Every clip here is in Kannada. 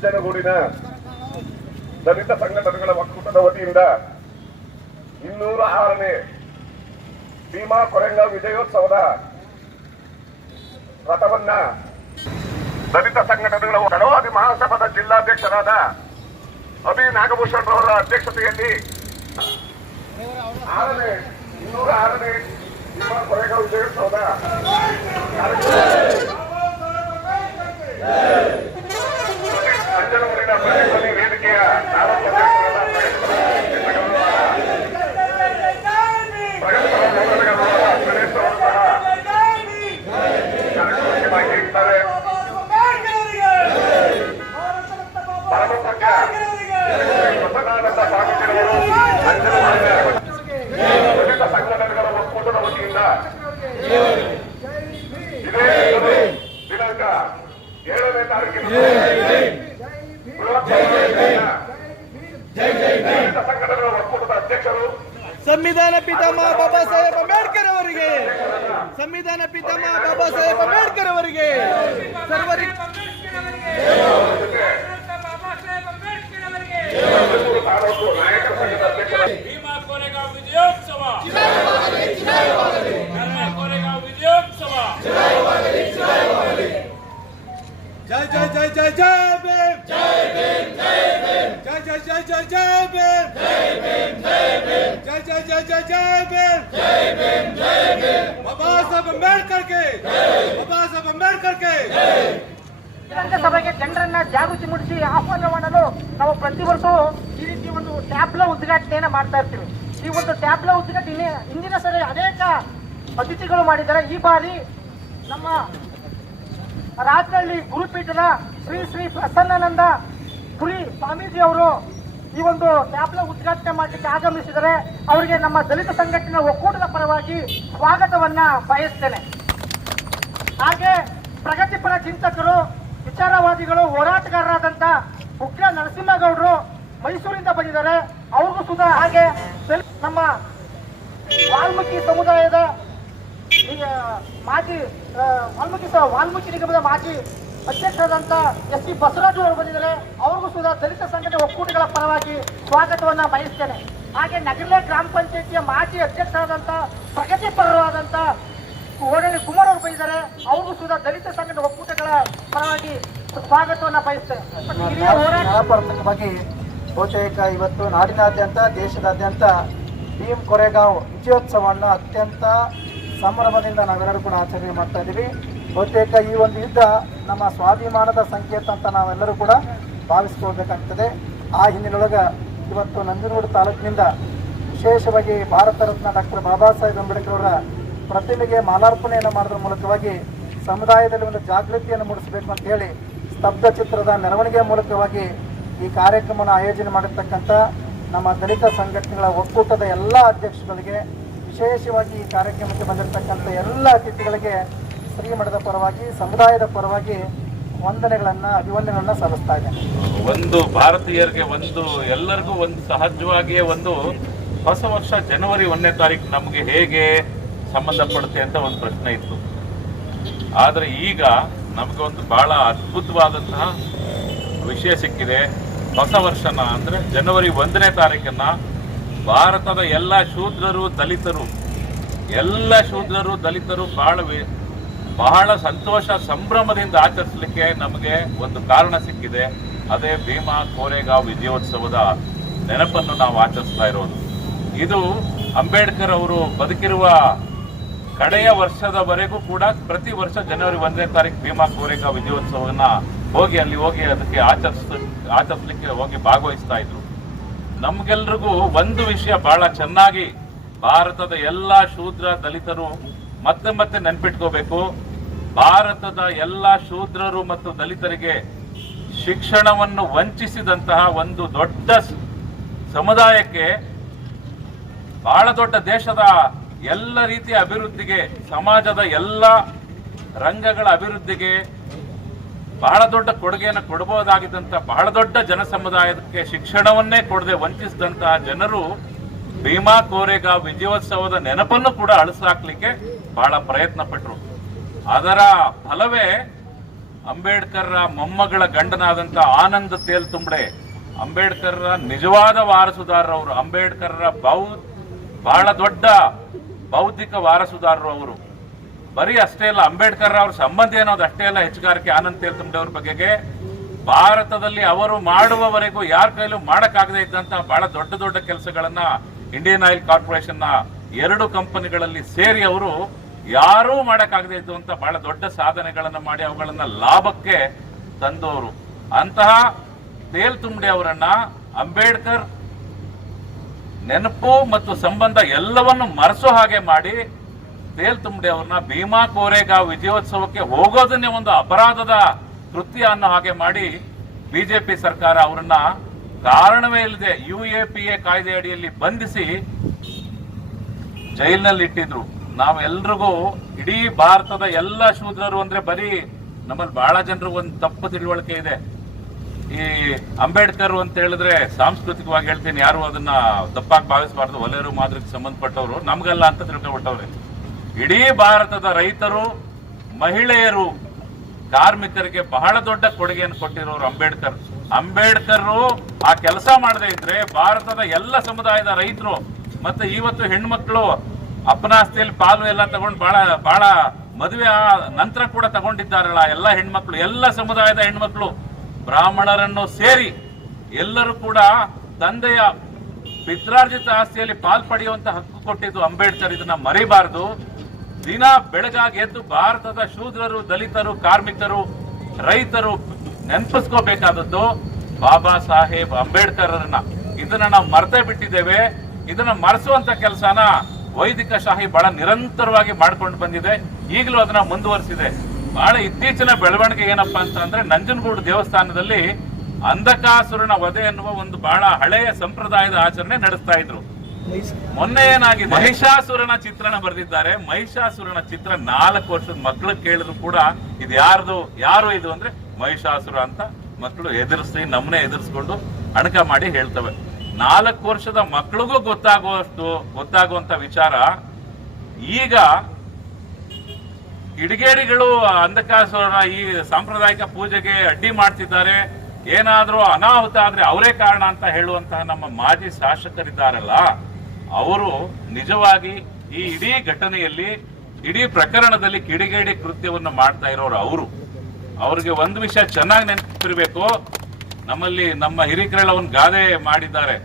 ನಂಜನಗೂಡಿನ ದಲಿತ ಸಂಘಟನೆಗಳ ಒಕ್ಕೂಟದ ವತಿಯಿಂದ ಇನ್ನೂರ ಆರನೇ ಭೀಮಾ ಕೊರೆಂಗ ವಿಜಯೋತ್ಸವದ ರಥವನ್ನ ದಲಿತ ಸಂಘಟನೆಗಳ ತಡವಾದಿ ಮಹಾಸಭಾದ ಜಿಲ್ಲಾಧ್ಯಕ್ಷರಾದ ಅಭಿ ನಾಗಭೂಷಣ್ ಅವರ ಅಧ್ಯಕ್ಷತೆಯಲ್ಲಿ ಆರನೇ ಇನ್ನೂರ ಆರನೇ ಭೀಮಾ ಕೊರೆಂಗ ವಿಜಯೋತ್ಸವದ ನಂಜನಗೂಡಿನ ಪ್ರತಿಧ್ವನಿ ವೇದಿಕೆಯ ನಾಲ್ಕು ಅಧ್ಯಕ್ಷರಾದ ಪ್ರಗತಿಪರ ಹೋರಾಟಗಾರರಾದ ಗಣೇಶ್ ಅವರು ಸಹ ಕಾರ್ಯಕ್ರಮಕ್ಕೆ ಭಾಗಿಯಾಗಿದ್ದಾರೆ ಪರಮಪೂಜ್ಯ ಬಸವಾನಂದ ಸ್ವಾಮೀಜಿಯವರು ನಂಜನಗೂಡಿನ ದಲಿತ ಸಂಘಟನೆಗಳ ಒಕ್ಕೂಟದ ವತಿಯಿಂದ ಇದೇ ತಿಂಗಳು ದಿನಾಂಕ ಏಳನೇ ತಾರೀಕಿನ ಬೃಹತ್ ದಲಿತ ಸಂಘಟನೆಗಳ ಒಕ್ಕೂಟದ ಅಧ್ಯಕ್ಷರು ಸಂವಿಧಾನ ಪಿತಾಮಹ ಬಾಬಾ ಸಾಹೇಬ್ ಅಂಬೇಡ್ಕರ್ ಅವರಿಗೆ. ಸಂವಿಧಾನ ಪಿತಾಮಹ ಬಾಬಾ ಸಾಹೇಬ್ ಅಂಬೇಡ್ಕರ್ ಅವರಿಗೆ. ಸರ್ವರಿ ಭೀಮಾ ಕೋರೆಗಾಂವ್ ವಿಜಯೋತ್ಸವ. ಜೈ ಜೈ ಜೈ ಜೈ ಜೈ ಭೀಮ್. ಜೈ ಭೀಮ್ ಜೈ ಭೀಮ್. ಜೈ ಜೈ ಜೈ ಜೈ ಜೈ ಭೀಮ್. ಜೈ ಭೀಮ್ ಜೈ ಭೀಮ್. ಜೈ ಜೈ ಜೈ ಜೈ ಜೈ ಭೀಮ್. ಜೈ ಭೀಮ್ ಜೈ ಭೀಮ್. ಬಾಬಾ ಸಾಹೇಬ್ ಅಂಬೇಡ್ಕರ್ಗೆ ಬಾಬಾ ಸಾಹೇಬ್ ಅಂಬೇಡ್ಕರ್ಗೆ ಬಹಿರಂಗ ಸಭೆಗೆ ಜನರನ್ನ ಜಾಗೃತಿ ಮೂಡಿಸಿ ಆಹ್ವಾನ ಮಾಡಲು ನಾವು ಪ್ರತಿ ವರ್ಷವೂ ಈ ರೀತಿ ಒಂದು ಟ್ಯಾಬ್ಲೋ ಉದ್ಘಾಟನೆಯನ್ನ ಮಾಡ್ತಾ ಇರ್ತೀವಿ. ಈ ಒಂದು ಟ್ಯಾಬ್ಲೋ ಉದ್ಘಾಟನೆ ಹಿಂದಿನ ಸರಿ ಅನೇಕ ಅತಿಥಿಗಳು ಮಾಡಿದ್ದಾರೆ. ಈ ಬಾರಿ ನಮ್ಮ ರಾಜನಹಳ್ಳಿ ಗುರುಪೀಠದ ಶ್ರೀ ಶ್ರೀ ಪ್ರಸನ್ನಾನಂದ ಪುರಿ ಸ್ವಾಮೀಜಿ ಅವರು ಈ ಒಂದು ಟ್ಯಾಬ್ಲೋ ಉದ್ಘಾಟನೆ ಮಾಡಲಿಕ್ಕೆ ಆಗಮಿಸಿದರೆ ಅವರಿಗೆ ನಮ್ಮ ದಲಿತ ಸಂಘಟನೆ ಒಕ್ಕೂಟದ ಪರವಾಗಿ ಸ್ವಾಗತವನ್ನ ಬಯಸ್ತೇನೆ. ಹಾಗೆ ಪ್ರಗತಿಪರ ಚಿಂತಕರು, ವಿಚಾರವಾದಿಗಳು, ಹೋರಾಟಗಾರರಾದಂತ ಉಗ್ರ ನರಸಿಂಹಗೌಡರು ಮೈಸೂರಿಂದ ಬಂದಿದ್ದಾರೆ. ಅವ್ರಿಗೂ ಸುಧಾ ಹಾಗೆ ನಮ್ಮ ವಾಲ್ಮೀಕಿ ಸಮುದಾಯದ ಮಾಜಿ ವಾಲ್ಮೀಕಿ ಸಹ ವಾಲ್ಮೀಕಿ ನಿಗಮದ ಮಾಜಿ ಅಧ್ಯಕ್ಷರಾದಂತ ಎಸ್ ಪಿ ಬಸವರಾಜು ಅವರು ಬಂದಿದ್ದಾರೆ. ಅವ್ರಿಗೂ ಸಹ ದಲಿತ ಸಂಘಟನೆ ಒಕ್ಕೂಟಗಳ ಪರವಾಗಿ ಸ್ವಾಗತವನ್ನ ಬಯಸ್ತೇನೆ. ಹಾಗೆ ನಗರಲೆ ಗ್ರಾಮ ಪಂಚಾಯತಿಯ ಮಾಜಿ ಅಧ್ಯಕ್ಷರಾದಂತ ಪ್ರಗತಿಪರರಾದಂತ ಓಡಳಿ ಕುಮಾರ್ ಅವರು ಬಂದಿದ್ದಾರೆ. ಅವ್ರಿಗೂ ಸಹ ದಲಿತ ಸಂಘಟನೆ ಒಕ್ಕೂಟಗಳ ಪರವಾಗಿ ಸ್ವಾಗತವನ್ನ ಬಯಸ್ತೇನೆ. ಹಿರಿಯ ಹೋರಾಟ ಬಹುತೇಕ ಇವತ್ತು ನಾಡಿನಾದ್ಯಂತ ದೇಶದಾದ್ಯಂತ ಭೀಮ್ ಕೊರೆಗಾಂವ್ ವಿಜಯೋತ್ಸವವನ್ನು ಅತ್ಯಂತ ಸಂಭ್ರಮದಿಂದ ನಾವೆಲ್ಲರೂ ಕೂಡ ಆಚರಣೆ ಮಾಡ್ತಾ ಇದ್ದೀವಿ. ಬಹುತೇಕ ಈ ಒಂದು ಯುದ್ಧ ನಮ್ಮ ಸ್ವಾಭಿಮಾನದ ಸಂಕೇತ ಅಂತ ನಾವೆಲ್ಲರೂ ಕೂಡ ಭಾವಿಸ್ಕೊಳ್ಬೇಕಾಗ್ತದೆ. ಆ ಹಿನ್ನೆಲೆಯೊಳಗೆ ಇವತ್ತು ನಂಜನಗೂಡು ತಾಲೂಕಿನಿಂದ ವಿಶೇಷವಾಗಿ ಭಾರತ ರತ್ನ ಡಾಕ್ಟರ್ ಬಾಬಾ ಸಾಹೇಬ್ ಅಂಬೇಡ್ಕರ್ ಅವರ ಪ್ರತಿಮೆಗೆ ಮಾಲಾರ್ಪಣೆಯನ್ನು ಮಾಡೋದ್ರ ಮೂಲಕವಾಗಿ ಸಮುದಾಯದಲ್ಲಿ ಒಂದು ಜಾಗೃತಿಯನ್ನು ಮೂಡಿಸಬೇಕು ಅಂತ ಹೇಳಿ ಸ್ತಬ್ಧ ಚಿತ್ರದ ಮೆರವಣಿಗೆ ಮೂಲಕವಾಗಿ ಈ ಕಾರ್ಯಕ್ರಮವನ್ನು ಆಯೋಜನೆ ಮಾಡಿರ್ತಕ್ಕಂಥ ನಮ್ಮ ದಲಿತ ಸಂಘಟನೆಗಳ ಒಕ್ಕೂಟದ ಎಲ್ಲ ಅಧ್ಯಕ್ಷಗಳಿಗೆ ವಿಶೇಷವಾಗಿ ಈ ಕಾರ್ಯಕ್ರಮಕ್ಕೆ ಬಂದಿರತಕ್ಕಂಥ ಎಲ್ಲ ಅತಿಥಿಗಳಿಗೆ ಶ್ರೀಮಠದ ಪರವಾಗಿ, ಸಮುದಾಯದ ಪರವಾಗಿ ವಂದನೆಗಳನ್ನು ಅಭಿವಂದನೆಗಳನ್ನ ಸಲ್ಲಿಸ್ತಾ ಇದ್ದೇನೆ. ಒಂದು ಭಾರತೀಯರಿಗೆ ಒಂದು, ಎಲ್ಲರಿಗೂ ಒಂದು ಸಹಜವಾಗಿಯೇ ಒಂದು ಹೊಸ ವರ್ಷ ಜನವರಿ ಒಂದನೇ ತಾರೀಕು ನಮಗೆ ಹೇಗೆ ಸಂಬಂಧಪಡುತ್ತೆ ಅಂತ ಒಂದು ಪ್ರಶ್ನೆ ಇತ್ತು. ಆದರೆ ಈಗ ನಮಗೆ ಒಂದು ಬಹಳ ಅದ್ಭುತವಾದಂತಹ ವಿಷಯ ಸಿಕ್ಕಿದೆ. ಹೊಸ ವರ್ಷನ ಅಂದರೆ ಜನವರಿ ಒಂದನೇ ತಾರೀಕನ್ನ ಭಾರತದ ಎಲ್ಲ ಶೂದ್ರರು, ದಲಿತರು, ಎಲ್ಲ ಶೂದ್ರರು, ದಲಿತರು ಬಹಳ ಬಹಳ ಸಂತೋಷ ಸಂಭ್ರಮದಿಂದ ಆಚರಿಸಲಿಕ್ಕೆ ನಮಗೆ ಒಂದು ಕಾರಣ ಸಿಕ್ಕಿದೆ. ಅದೇ ಭೀಮಾ ಕೋರೆಗಾಂವ್ ವಿಜಯೋತ್ಸವದ ನೆನಪನ್ನು ನಾವು ಆಚರಿಸ್ತಾ ಇರೋದು. ಇದು ಅಂಬೇಡ್ಕರ್ ಅವರು ಬದುಕಿರುವ ಕಡೆಯ ವರ್ಷದವರೆಗೂ ಕೂಡ ಪ್ರತಿ ವರ್ಷ ಜನವರಿ ಒಂದನೇ ತಾರೀಕು ಭೀಮಾ ಕೋರೆಗಾಂವ್ ವಿಜಯೋತ್ಸವನ ಹೋಗಿ ಅಲ್ಲಿ ಹೋಗಿ ಅದಕ್ಕೆ ಆಚರಿಸ್, ಆಚರಿಸಲಿಕ್ಕೆ ಹೋಗಿ ಭಾಗವಹಿಸ್ತಾ ಇದ್ರು. ನಮ್ಗೆಲ್ರಿಗೂ ಒಂದು ವಿಷಯ ಬಹಳ ಚೆನ್ನಾಗಿ ಭಾರತದ ಎಲ್ಲ ಶೂದ್ರ ದಲಿತರು ಮತ್ತೆ ಮತ್ತೆ ನೆನ್ಪಿಟ್ಕೋಬೇಕು. ಭಾರತದ ಎಲ್ಲ ಶೂದ್ರರು ಮತ್ತು ದಲಿತರಿಗೆ ಶಿಕ್ಷಣವನ್ನು ವಂಚಿಸಿದಂತಹ ಒಂದು ದೊಡ್ಡ ಸಮುದಾಯಕ್ಕೆ ಬಹಳ ದೊಡ್ಡ ದೇಶದ ಎಲ್ಲ ರೀತಿಯ ಅಭಿವೃದ್ಧಿಗೆ, ಸಮಾಜದ ಎಲ್ಲ ರಂಗಗಳ ಅಭಿವೃದ್ಧಿಗೆ ಬಹಳ ದೊಡ್ಡ ಕೊಡುಗೆಯನ್ನು ಕೊಡಬಹುದಾಗಿದ್ದಂಥ ಬಹಳ ದೊಡ್ಡ ಜನ ಸಮುದಾಯಕ್ಕೆ ಶಿಕ್ಷಣವನ್ನೇ ಕೊಡದೆ ವಂಚಿಸಿದಂತಹ ಜನರು ಭೀಮಾ ಕೋರೆಗಾಂವ್ ವಿಜಯೋತ್ಸವದ ನೆನಪನ್ನು ಕೂಡ ಅಳಿಸಾಕ್ಲಿಕ್ಕೆ ಬಹಳ ಪ್ರಯತ್ನ ಪಟ್ಟರು ಅದರ ಫಲವೇ ಅಂಬೇಡ್ಕರ್ರ ಮೊಮ್ಮಗಳ ಗಂಡನಾದಂತ ಆನಂದ್ ತೇಲ್ತುಂಬಡೆ, ಅಂಬೇಡ್ಕರ್ರ ನಿಜವಾದ ವಾರಸುದಾರರವರು ಅಂಬೇಡ್ಕರ್ರ ಬೌ ಬಹಳ ದೊಡ್ಡ ಬೌದ್ಧಿಕ ವಾರಸುದಾರರು ಅವರು. ಬರೀ ಅಷ್ಟೇ ಅಲ್ಲ, ಅಂಬೇಡ್ಕರ್ ಅವ್ರ ಸಂಬಂಧ ಅನ್ನೋದು ಅಷ್ಟೇ ಅಲ್ಲ ಹೆಚ್ಚುಗಾರಿಕೆ ಆನಂದ್ ತೇಲ್ತುಂಬಡೆ ಅವ್ರ ಬಗೆಗೆ ಭಾರತದಲ್ಲಿ ಅವರು ಮಾಡುವವರೆಗೂ ಯಾರ ಕೈಲೂ ಮಾಡಕ್ಕಾಗದೇ ಇದ್ದಂತ ಬಹಳ ದೊಡ್ಡ ದೊಡ್ಡ ಕೆಲಸಗಳನ್ನ ಇಂಡಿಯನ್ ಆಯಿಲ್ ಕಾರ್ಪೊರೇಷನ್ನ ಎರಡು ಕಂಪನಿಗಳಲ್ಲಿ ಸೇರಿ ಅವರು ಯಾರೂ ಮಾಡಕ್ಕಾಗದೇ ಇದ್ದಂತ ಬಹಳ ದೊಡ್ಡ ಸಾಧನೆಗಳನ್ನ ಮಾಡಿ ಅವುಗಳನ್ನ ಲಾಭಕ್ಕೆ ತಂದವರು. ಅಂತಹ ತೇಲ್ತುಂಬಡೆ ಅವರನ್ನ ಅಂಬೇಡ್ಕರ್ ನೆನಪು ಮತ್ತು ಸಂಬಂಧ ಎಲ್ಲವನ್ನು ಮರೆಸೋ ಹಾಗೆ ಮಾಡಿ ತೇಲ್ತುಂಬಡೆ ಅವ್ರನ್ನ ಭೀಮಾ ಕೋರೆಗಾಂವ್ ವಿಜಯೋತ್ಸವಕ್ಕೆ ಹೋಗೋದನ್ನೇ ಒಂದು ಅಪರಾಧದ ಕೃತ್ಯ ಅನ್ನೋ ಹಾಗೆ ಮಾಡಿ ಬಿಜೆಪಿ ಸರ್ಕಾರ ಅವರನ್ನ ಕಾರಣವೇ ಇಲ್ಲದೆ ಯು ಎ ಪಿ ಎ ಕಾಯ್ದೆ ಅಡಿಯಲ್ಲಿ ಬಂಧಿಸಿ ಜೈಲಿನಲ್ಲಿ ಇಟ್ಟಿದ್ರು. ನಾವೆಲ್ರಿಗೂ ಇಡೀ ಭಾರತದ ಎಲ್ಲ ಶೂದ್ರರು ಅಂದ್ರೆ ಬರೀ ನಮ್ಮಲ್ಲಿ ಬಹಳ ಜನರು ಒಂದು ತಪ್ಪು ತಿಳುವಳಿಕೆ ಇದೆ. ಈ ಅಂಬೇಡ್ಕರ್ ಅಂತ ಹೇಳಿದ್ರೆ ಸಾಂಸ್ಕೃತಿಕವಾಗಿ ಹೇಳ್ತೀನಿ, ಯಾರು ಅದನ್ನ ತಪ್ಪಾಗಿ ಭಾವಿಸಬಾರ್ದು ಒಲೆಯರು ಮಾದರಿಗೆ ಸಂಬಂಧಪಟ್ಟವರು, ನಮಗಲ್ಲ ಅಂತ ತಿಳ್ಕೊಬಿಟ್ಟವ್ರೆ. ಇಡೀ ಭಾರತದ ರೈತರು, ಮಹಿಳೆಯರು, ಕಾರ್ಮಿಕರಿಗೆ ಬಹಳ ದೊಡ್ಡ ಕೊಡುಗೆಯನ್ನು ಕೊಟ್ಟಿರೋರು ಅಂಬೇಡ್ಕರ್. ಅಂಬೇಡ್ಕರ್ ಆ ಕೆಲಸ ಮಾಡದೇ ಇದ್ರೆ ಭಾರತದ ಎಲ್ಲ ಸಮುದಾಯದ ರೈತರು ಮತ್ತೆ ಇವತ್ತು ಹೆಣ್ಮಕ್ಳು ಅಪನಾಸ್ತಿಯಲ್ಲಿ ಪಾಲು ಎಲ್ಲ ತಗೊಂಡು ಬಹಳ ಬಹಳ ಮದುವೆ ನಂತರ ಕೂಡ ತಗೊಂಡಿದ್ದಾರಲ್ಲ ಎಲ್ಲ ಹೆಣ್ಮಕ್ಳು, ಎಲ್ಲ ಸಮುದಾಯದ ಹೆಣ್ಮಕ್ಳು, ಬ್ರಾಹ್ಮಣರನ್ನು ಸೇರಿ ಎಲ್ಲರೂ ಕೂಡ ತಂದೆಯ ಪಿತ್ರಾರ್ಜಿತ ಆಸ್ತಿಯಲ್ಲಿ ಪಾಲ್ ಪಡೆಯುವಂತ ಹಕ್ಕು ಕೊಟ್ಟಿದ್ದು ಅಂಬೇಡ್ಕರ್. ಇದನ್ನ ಮರಿಬಾರದು. ದಿನ ಬೆಳಗಾಗಿ ಎದ್ದು ಭಾರತದ ಶೂದ್ರರು, ದಲಿತರು, ಕಾರ್ಮಿಕರು, ರೈತರು ನೆನಪಿಸ್ಕೋಬೇಕಾದದ್ದು ಬಾಬಾ ಸಾಹೇಬ್ ಅಂಬೇಡ್ಕರ್ರನ್ನ ಇದನ್ನ ನಾವು ಮರ್ತೇ ಬಿಟ್ಟಿದ್ದೇವೆ. ಇದನ್ನ ಮರೆಸುವಂತ ಕೆಲಸನ ವೈದಿಕ ಶಾಹಿ ಬಹಳ ನಿರಂತರವಾಗಿ ಮಾಡ್ಕೊಂಡು ಬಂದಿದೆ. ಈಗಲೂ ಅದನ್ನ ಮುಂದುವರಿಸಿದೆ. ಬಹಳ ಇತ್ತೀಚಿನ ಬೆಳವಣಿಗೆ ಏನಪ್ಪಾ ಅಂತ ಅಂದ್ರೆ ನಂಜನಗೂಡು ದೇವಸ್ಥಾನದಲ್ಲಿ ಅಂಧಕಾಸುರನ ವಧೆ ಎನ್ನುವ ಒಂದು ಬಹಳ ಹಳೆಯ ಸಂಪ್ರದಾಯದ ಆಚರಣೆ ನಡೆಸ್ತಾ ಇದ್ರು. ಮೊನ್ನೆ ಏನಾಗಿದೆ? ಮಹಿಷಾಸುರನ ಚಿತ್ರಣ ಬರೆದಿದ್ದಾರೆ. ಮಹಿಷಾಸುರನ ಚಿತ್ರ ನಾಲ್ಕು ವರ್ಷದ ಮಕ್ಕಳು ಕೇಳಿದ್ರು ಕೂಡ ಇದು ಯಾರ್ದು, ಯಾರು ಇದು ಅಂದ್ರೆ ಮಹಿಷಾಸುರ ಅಂತ ಮಕ್ಕಳು ಎದುರಿಸಿ ನಮ್ಮನೆ ಎದುರಿಸ್ಕೊಂಡು ಅಣಕ ಮಾಡಿ ಹೇಳ್ತವೆ. ನಾಲ್ಕು ವರ್ಷದ ಮಕ್ಕಳಿಗೂ ಗೊತ್ತಾಗುವಷ್ಟು, ಗೊತ್ತಾಗುವಂತ ವಿಚಾರ ಈಗ ಕಿಡಿಗೇಡಿಗಳು ಅಂಧಕಾಸುರನ ಈ ಸಾಂಪ್ರದಾಯಿಕ ಪೂಜೆಗೆ ಅಡ್ಡಿ ಮಾಡ್ತಿದ್ದಾರೆ. ಏನಾದ್ರೂ ಅನಾಹುತ ಆದ್ರೆ ಅವರೇ ಕಾರಣ ಅಂತ ಹೇಳುವಂತಹ ನಮ್ಮ ಮಾಜಿ ಶಾಸಕರಿದ್ದಾರಲ್ಲ ಅವರು ನಿಜವಾಗಿ ಈ ಇಡೀ ಘಟನೆಯಲ್ಲಿ, ಇಡೀ ಪ್ರಕರಣದಲ್ಲಿ ಕಿಡಿಗೇಡಿ ಕೃತ್ಯವನ್ನು ಮಾಡ್ತಾ ಇರೋರು ಅವರು. ಅವ್ರಿಗೆ ಒಂದು ವಿಷಯ ಚೆನ್ನಾಗಿ ನೆನಪಿರ್ಬೇಕು. ನಮ್ಮಲ್ಲಿ ನಮ್ಮ ಹಿರಿಕರೆಲ್ಲ ಒಂದು ಗಾದೆ ಮಾಡಿದ್ದಾರೆ.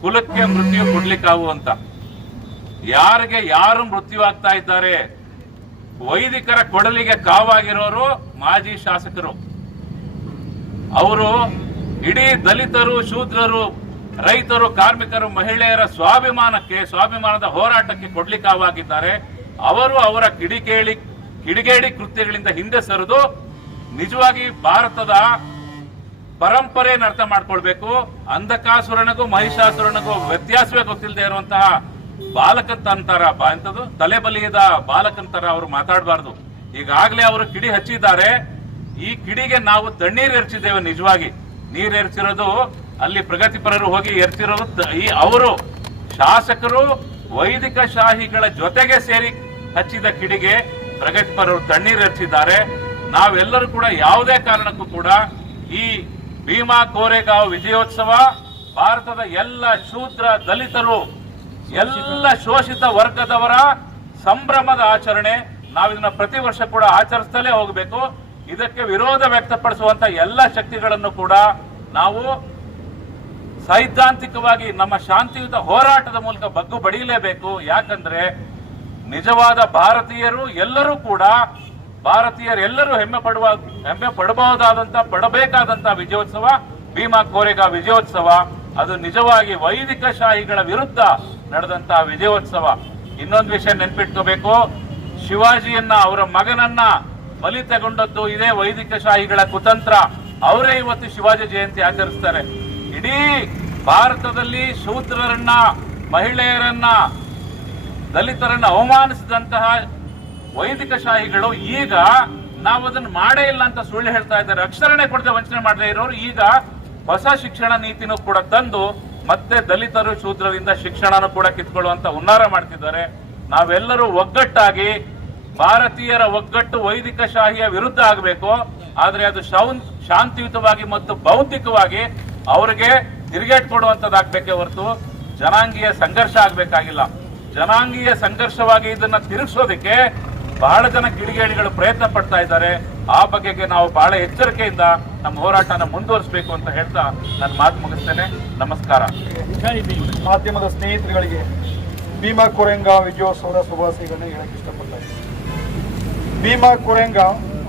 ಕುಲಕ್ಕೆ ಮೃತ್ಯು ಕೊಡ್ಲಿಕ್ಕಾವು ಅಂತ ಯಾರಿಗೆ ಯಾರು ಮೃತ್ಯು ಆಗ್ತಾ ಇದ್ದಾರೆ? ವೈದಿಕರ ಕೊಡಲಿಗೆ ಕಾವಾಗಿರೋರು ಮಾಜಿ ಶಾಸಕರು. ಅವರು ಇಡೀ ದಲಿತರು, ಶೂದ್ರರು ರೈತರು, ಕಾರ್ಮಿಕರು, ಮಹಿಳೆಯರ ಸ್ವಾಭಿಮಾನಕ್ಕೆ, ಸ್ವಾಭಿಮಾನದ ಹೋರಾಟಕ್ಕೆ ಕೊಡ್ಲಿಕ್ಕಾವಾಗಿದ್ದಾರೆ ಅವರು ಅವರ ಕಿಡಿಕೇಳಿ ಕಿಡಿಗೇಡಿ ಕೃತ್ಯಗಳಿಂದ ಹಿಂದೆ ಸರಿದು ನಿಜವಾಗಿ ಭಾರತದ ಪರಂಪರೆಯನ್ನು ಅರ್ಥ ಮಾಡ್ಕೊಳ್ಬೇಕು. ಅಂಧಕಾಸುರನಿಗೂ ಮಹಿಷಾಸುರನಿಗೂ ವ್ಯತ್ಯಾಸವೇ ಗೊತ್ತಿಲ್ಲದೆ ಇರುವಂತಹ ಬಾಲಕಂತರ ಬಾ ತಲೆ ತಲೆಬಲಿಯದ ಬಾಲಕಂತರ ಅವರು ಮಾತಾಡಬಾರ್ದು. ಈಗಾಗಲೇ ಅವರು ಕಿಡಿ ಹಚ್ಚಿದ್ದಾರೆ. ಈ ಕಿಡಿಗೆ ನಾವು ತಣ್ಣೀರು ಎರಚಿದ್ದೇವೆ ನಿಜವಾಗಿ. ನೀರು ಎರಚಿರೋದು ಅಲ್ಲಿ ಪ್ರಗತಿಪರರು ಹೋಗಿ ಎರ್ತಿರೋ ಈ ಅವರು ಶಾಸಕರು, ವೈದಿಕ ಶಾಹಿಗಳ ಜೊತೆಗೆ ಸೇರಿ ಹಚ್ಚಿದ ಕಿಡಿಗೆ ಪ್ರಗತಿಪರರು ತಣ್ಣೀರು ಎರ್ಚಿದ್ದಾರೆ ನಾವೆಲ್ಲರೂ ಕೂಡ ಯಾವುದೇ ಕಾರಣಕ್ಕೂ ಕೂಡ ಈ ಭೀಮಾ ಕೋರೆಗಾಂವ್ ವಿಜಯೋತ್ಸವ ಭಾರತದ ಎಲ್ಲ ಶೂದ್ರ ದಲಿತರು, ಎಲ್ಲ ಶೋಷಿತ ವರ್ಗದವರ ಸಂಭ್ರಮದ ಆಚರಣೆ ನಾವಿದನ್ನ ಪ್ರತಿ ವರ್ಷ ಕೂಡ ಆಚರಿಸ್ತಲೇ ಹೋಗಬೇಕು. ಇದಕ್ಕೆ ವಿರೋಧ ವ್ಯಕ್ತಪಡಿಸುವಂತ ಎಲ್ಲ ಶಕ್ತಿಗಳನ್ನು ಕೂಡ ನಾವು ಸೈದ್ಧಾಂತಿಕವಾಗಿ ನಮ್ಮ ಶಾಂತಿಯುತ ಹೋರಾಟದ ಮೂಲಕ ಬಗ್ಗು ಬಡಿಯಲೇಬೇಕು. ಯಾಕಂದ್ರೆ ನಿಜವಾದ ಭಾರತೀಯರು ಎಲ್ಲರೂ ಕೂಡ ಭಾರತೀಯರೆಲ್ಲರೂ ಹೆಮ್ಮೆ ಪಡುವ, ಹೆಮ್ಮೆ ಪಡಬಹುದಾದಂತ, ಪಡಬೇಕಾದಂತ ವಿಜಯೋತ್ಸವ, ಭೀಮಾ ಕೋರೆಗಾ ವಿಜಯೋತ್ಸವ. ಅದು ನಿಜವಾಗಿ ವೈದಿಕ ಶಾಹಿಗಳ ವಿರುದ್ಧ ನಡೆದಂತಹ ವಿಜಯೋತ್ಸವ. ಇನ್ನೊಂದು ವಿಷಯ ನೆನ್ಪಿಟ್ಕೋಬೇಕು. ಶಿವಾಜಿಯನ್ನ, ಅವರ ಮಗನನ್ನ ಬಲಿ ತಗೊಂಡದ್ದು ಇದೇ ವೈದಿಕ ಶಾಹಿಗಳ ಕುತಂತ್ರ. ಅವರೇ ಇವತ್ತು ಶಿವಾಜಿ ಜಯಂತಿ ಆಚರಿಸ್ತಾರೆ. ಇಡೀ ಭಾರತದಲ್ಲಿ ಶೂದ್ರರನ್ನ, ಮಹಿಳೆಯರನ್ನ, ದಲಿತರನ್ನ ಅವಮಾನಿಸಿದಂತಹ ವೈದಿಕ ಶಾಹಿಗಳು ಈಗ ನಾವು ಅದನ್ನ ಮಾಡೇ ಇಲ್ಲ ಅಂತ ಸುಳ್ಳು ಹೇಳ್ತಾ ಇದ್ದಾರೆ. ರಕ್ಷಣೆ ಕೊಡದೆ ವಂಚನೆ ಮಾಡದೇ ಇರೋರು ಈಗ ಹೊಸ ಶಿಕ್ಷಣ ನೀತಿನೂ ಕೂಡ ತಂದು ಮತ್ತೆ ದಲಿತರು ಶೂದ್ರರಿಂದ ಶಿಕ್ಷಣನೂ ಕೂಡ ಕಿತ್ಕೊಳ್ಳುವಂತ ಹುನ್ನಾರ ಮಾಡ್ತಿದ್ದಾರೆ. ನಾವೆಲ್ಲರೂ ಒಗ್ಗಟ್ಟಾಗಿ ಭಾರತೀಯರ ಒಗ್ಗಟ್ಟು ವೈದಿಕ ಶಾಹಿಯ ವಿರುದ್ಧ ಆಗಬೇಕು. ಆದರೆ ಅದು ಶಾಂತಿಯುತವಾಗಿ ಮತ್ತು ಬೌದ್ಧಿಕವಾಗಿ ಅವರಿಗೆ ತಿರುಗೇಟ್ ಕೊಡುವಂತದ್ದಾಗಬೇಕೇ ಹೊರತು ಜನಾಂಗೀಯ ಸಂಘರ್ಷ ಆಗಬೇಕಾಗಿಲ್ಲ. ಜನಾಂಗೀಯ ಸಂಘರ್ಷವಾಗಿ ಇದನ್ನ ತಿರುಗಿಸೋದಕ್ಕೆ ಬಹಳ ಜನ ಕಿಡಿಗೇಡಿಗಳು ಪ್ರಯತ್ನ ಪಡ್ತಾ ಇದ್ದಾರೆ. ಆ ಬಗೆಗೆ ನಾವು ಬಹಳ ಎಚ್ಚರಿಕೆಯಿಂದ ನಮ್ಮ ಹೋರಾಟನ ಮುಂದುವರಿಸಬೇಕು ಅಂತ ಹೇಳ್ತಾ ನನ್ನ ಮಾತು ಮುಗಿಸ್ತೇನೆ. ನಮಸ್ಕಾರ. ಮಾಧ್ಯಮದ ಸ್ನೇಹಿತರುಗಳಿಗೆ ಭೀಮಾ ಕೊರೆಂಗಾವ್ ವಿಜಯೋತ್ಸವದ ಶುಭಾಶಯಗಳನ್ನ ಹೇಳಕ್ ಇಷ್ಟಪಡ್ತಾ ಇದ್ದೀನಿ. ಭೀಮಾ ಕೊರೆಂಗ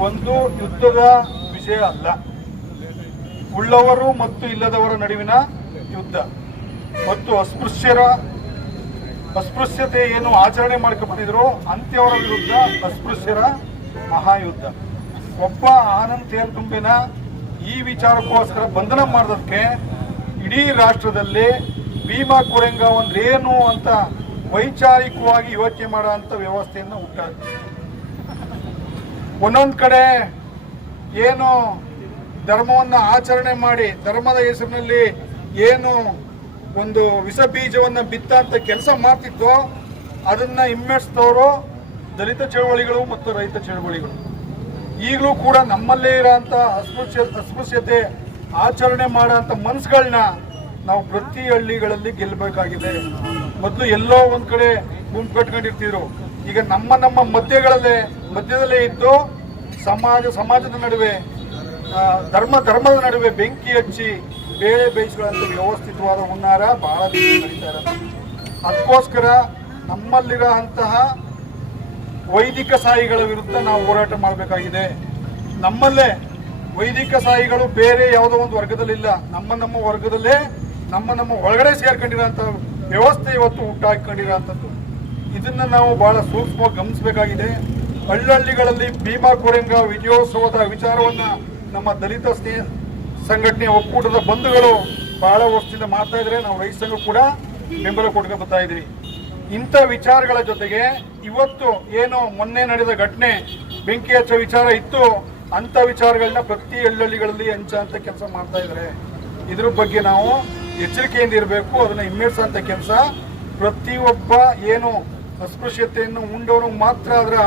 ಒಂದು ಯುದ್ಧದ ವಿಷಯ ಅಲ್ಲ. ಉಳ್ಳವರು ಮತ್ತು ಇಲ್ಲದವರ ನಡುವಿನ ಯುದ್ಧ. ಮತ್ತು ಅಸ್ಪೃಶ್ಯರ ಅಸ್ಪೃಶ್ಯತೆ ಏನು ಆಚರಣೆ ಮಾಡಿಕೊಂಡಿದ್ರು ಅಂತ್ಯವರ ವಿರುದ್ಧ ಅಸ್ಪೃಶ್ಯರ ಮಹಾಯುದ್ಧ. ಒಬ್ಬ ಆನಂದ್ ತೇಲ್ತುಂಬಿನ ಈ ವಿಚಾರಕ್ಕೋಸ್ಕರ ಬಂಧನ ಮಾಡೋದಕ್ಕೆ ಇಡೀ ರಾಷ್ಟ್ರದಲ್ಲಿ ಭೀಮಾ ಕುರೆಂಗ ಒಂದೇನು ಅಂತ ವೈಚಾರಿಕವಾಗಿ ಯೋಚನೆ ಮಾಡೋ ವ್ಯವಸ್ಥೆಯನ್ನು ಹುಟ್ಟ ಒಂದೊಂದು ಕಡೆ ಏನು ಧರ್ಮವನ್ನ ಆಚರಣೆ ಮಾಡಿ ಧರ್ಮದ ಹೆಸರಿನಲ್ಲಿ ಏನು ಒಂದು ವಿಷ ಬೀಜವನ್ನ ಬಿತ್ತ ಅಂತ ಕೆಲಸ ಮಾಡ್ತಿದ್ದೋ ಅದನ್ನ ಹಿಮ್ಮೆಟ್ಟಿಸಿದವರು ದಲಿತ ಚಳವಳಿಗಳು ಮತ್ತು ರೈತ ಚಳವಳಿಗಳು. ಈಗಲೂ ಕೂಡ ನಮ್ಮಲ್ಲೇ ಇರೋಂಥ ಅಸ್ಪೃಶ್ಯ, ಅಸ್ಪೃಶ್ಯತೆ ಆಚರಣೆ ಮಾಡೋಂಥ ಮನಸ್ಸುಗಳನ್ನ ನಾವು ಪ್ರತಿ ಹಳ್ಳಿಗಳಲ್ಲಿ ಗೆಲ್ಲಬೇಕಾಗಿದೆ ಮೊದಲು ಎಲ್ಲೋ ಒಂದು ಕಡೆ ಗುಂಪು ಕಟ್ಕೊಂಡಿರ್ತಿದ್ರು. ಈಗ ನಮ್ಮ ನಮ್ಮ ಮಧ್ಯಗಳಲ್ಲೇ, ಮಧ್ಯದಲ್ಲೇ ಇದ್ದು ಸಮಾಜ, ಸಮಾಜದ ನಡುವೆ ಧರ್ಮ, ಧರ್ಮದ ನಡುವೆ ಬೆಂಕಿ ಹಚ್ಚಿ ಬೇಳೆ ಬೇಯಿಸುವಂತ ವ್ಯವಸ್ಥಿತವಾದ ಹುನ್ನಾರ ಬಹಳ ನಡೀತಾ ಅದಕ್ಕೋಸ್ಕರ ನಮ್ಮಲ್ಲಿರೋ ಅಂತಹ ವೈದಿಕ ಸಾಯಿಗಳ ವಿರುದ್ಧ ನಾವು ಹೋರಾಟ ಮಾಡಬೇಕಾಗಿದೆ. ನಮ್ಮಲ್ಲೇ ವೈದಿಕ ಸಾಯಿಗಳು ಬೇರೆ ಯಾವುದೋ ಒಂದು ವರ್ಗದಲ್ಲಿಲ್ಲ. ನಮ್ಮ ನಮ್ಮ ವರ್ಗದಲ್ಲೇ ನಮ್ಮ ನಮ್ಮ ಒಳಗಡೆ ಸೇರ್ಕೊಂಡಿರೋಂಥ ವ್ಯವಸ್ಥೆ ಇವತ್ತು ಹುಟ್ಟಾಕೊಂಡಿರೋಂಥದ್ದು ಇದನ್ನ ನಾವು ಬಹಳ ಸೂಕ್ಷ್ಮವಾಗಿ ಗಮನಿಸಬೇಕಾಗಿದೆ. ಹಳ್ಳಹಳ್ಳಿಗಳಲ್ಲಿ ಭೀಮಾ ಕೊರೆಂಗ ವಿಜಯೋತ್ಸವದ ವಿಚಾರವನ್ನ ನಮ್ಮ ದಲಿತ ಸ್ನೇಹ ಸಂಘಟನೆ ಒಕ್ಕೂಟದ ಬಂಧುಗಳು ಬಹಳ ವರ್ಷದಿಂದ ಮಾಡ್ತಾ ಇದ್ರೆ, ನಾವು ರೈತ ಸಂಘ ಕೂಡ ಬೆಂಬಲ ಕೊಟ್ಕೊಂಡು ಬರ್ತಾ ಇದೀವಿ ಇಂಥ ವಿಚಾರಗಳ ಜೊತೆಗೆ ಇವತ್ತು ಏನು ಮೊನ್ನೆ ನಡೆದ ಘಟನೆ, ಬೆಂಕಿ ಹಚ್ಚೋ ವಿಚಾರ ಇತ್ತು. ಅಂತ ವಿಚಾರಗಳನ್ನ ಪ್ರತಿ ಹಳ್ಳಿಗಳಲ್ಲಿ ಹಂಚ ಅಂತ ಕೆಲಸ ಮಾಡ್ತಾ ಇದ್ದಾರೆ. ಇದ್ರ ಬಗ್ಗೆ ನಾವು ಎಚ್ಚರಿಕೆಯಿಂದ ಇರಬೇಕು, ಅದನ್ನ ಹಿಮ್ಮೆಡ್ಸೋಂಥ ಕೆಲಸ. ಪ್ರತಿಯೊಬ್ಬ ಏನು ಅಸ್ಪೃಶ್ಯತೆಯನ್ನು ಉಂಡವರು ಮಾತ್ರ ಅದರ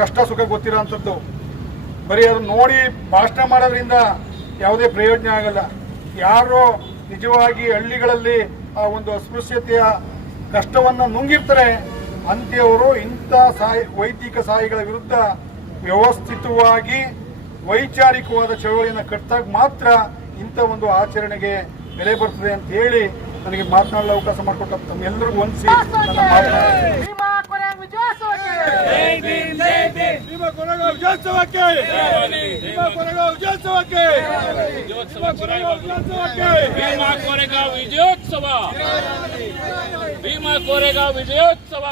ಕಷ್ಟ ಸುಖ ಗೊತ್ತಿರೋ ಅಂಥದ್ದು. ಬರೀ ಅದನ್ನ ನೋಡಿ ಭಾಷಣ ಮಾಡೋದ್ರಿಂದ ಯಾವುದೇ ಪ್ರಯೋಜನ ಆಗಲ್ಲ. ಯಾರು ನಿಜವಾಗಿ ಹಳ್ಳಿಗಳಲ್ಲಿ ಆ ಒಂದು ಅಸ್ಪೃಶ್ಯತೆಯ ಕಷ್ಟವನ್ನು ನುಂಗಿರ್ತಾರೆ ಅಂತೆಯವರು ಇಂಥ ಸಾಯಿ, ವೈದಿಕ ಸಾಯಿಗಳ ವಿರುದ್ಧ ವ್ಯವಸ್ಥಿತವಾಗಿ ವೈಚಾರಿಕವಾದ ಚಳವಳಿಯನ್ನು ಕಟ್ಟಿದಾಗ ಮಾತ್ರ ಇಂಥ ಒಂದು ಆಚರಣೆಗೆ ಬೆಲೆ ಬರ್ತದೆ ಅಂತ ಹೇಳಿ ನನಗೆ ಮಾತನಾಡಲು ಅವಕಾಶ ಮಾಡಿಕೊಟ್ಟ ತಮ್ಮೆಲ್ಲರಿಗೂ ವಂದಿಸಿ ನನ್ನ ಮಾತನಾಡ್ತೀನಿ ಭೀಮಾ ಕೊರೆಂಗ್ ವಿಜಯೋತ್ಸವಕ್ಕೆ ಭೀಮಾ ಕೊರೆಗಾಂವ್ ವಿಜಯೋತ್ಸವಕ್ಕೆ ಭೀಮಾ ಕೊರೆಗಾಂವ್ ವಿಜಯೋತ್ಸವಕ್ಕೆ ಭೀಮಾ ಕೊರೆಗಾಂವ್ ವಿಜಯೋತ್ಸವಕ್ಕೆ ಭೀಮಾ ಕೋರೆಗಾಂವ್ ವಿಜಯೋತ್ಸವ ಭೀಮಾ ಕೋರೆಗಾಂವ್ ವಿಜಯೋತ್ಸವ